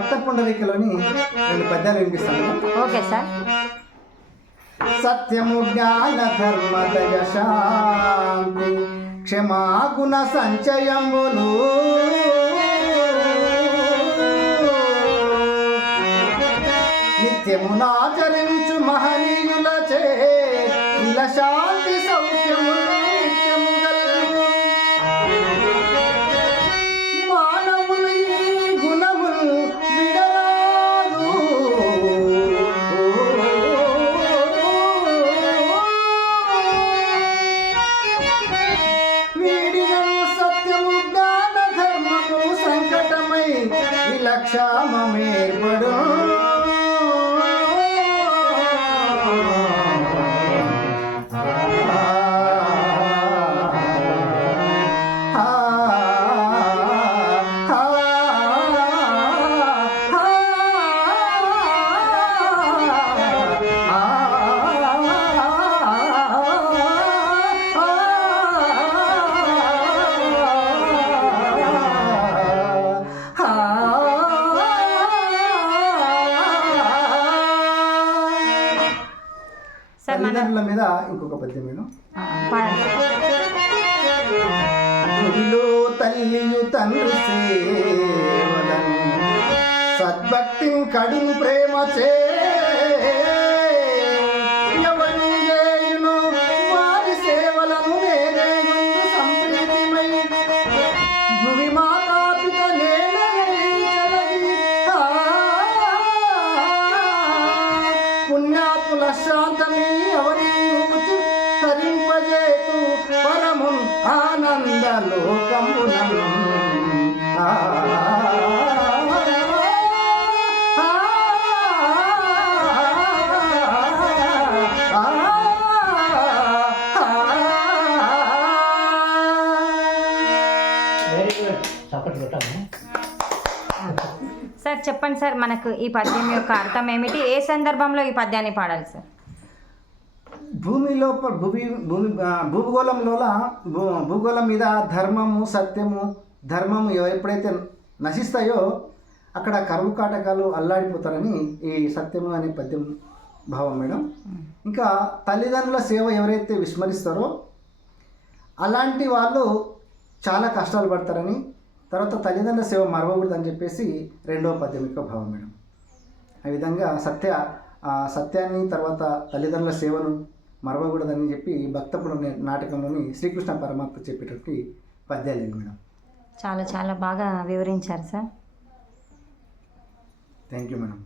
పుండరీకలోని రెండు పద్యాలు వినిపిస్తాను. Okay sir. సత్యము జ్ఞాన ధర్మ దయ శాంతి క్షమా గుణ సంచయములు. నిత్యమునాచరించు మహనీయులచే ఇల শ্যামে తల్లిదండ్రుల మీద ఇంకొక పద్యం నేను గుడిలో తల్లియు తండ్రి సేవలను సద్భక్తి కడును ప్రేమ చే పుణ్యాత్ముల శాంతమి అవని తరింపజేతు పరము ఆనంద లోకమునం వెరీ గుడ్ సార్ చెప్పండి సార్ మనకు ఈ పద్యం యొక్క అర్థం ఏమిటి? ఏ సందర్భంలో ఈ పద్యాన్ని పాడాలి సార్? భూమి లోపల భూమి భూమి భూగోళంలో భూ భూగోళం మీద ధర్మము సత్యము ధర్మము ఎవ- ఎప్పుడైతే నశిస్తాయో అక్కడ కరువు కాటకాలు అల్లాడిపోతారని ఈ సత్యము అనే పద్యం భావం మేడం. ఇంకా తల్లిదండ్రుల సేవ ఎవరైతే విస్మరిస్తారో అలాంటి వాళ్ళు చాలా కష్టాలు పడతారని తర్వాత తల్లిదండ్రుల సేవ మరవకూడదని చెప్పేసి రెండవ పద్యం యొక్క భావం మేడం. ఆ విధంగా సత్య ఆ సత్యాన్ని తర్వాత తల్లిదండ్రుల సేవను మరవకూడదని చెప్పి భక్తపుడు అనే నాటకంలోని శ్రీకృష్ణ పరమాత్మ చెప్పేటటువంటి పద్యాలు ఇవి మేడం. చాలా చాలా బాగా వివరించారు సార్. Thank you madam.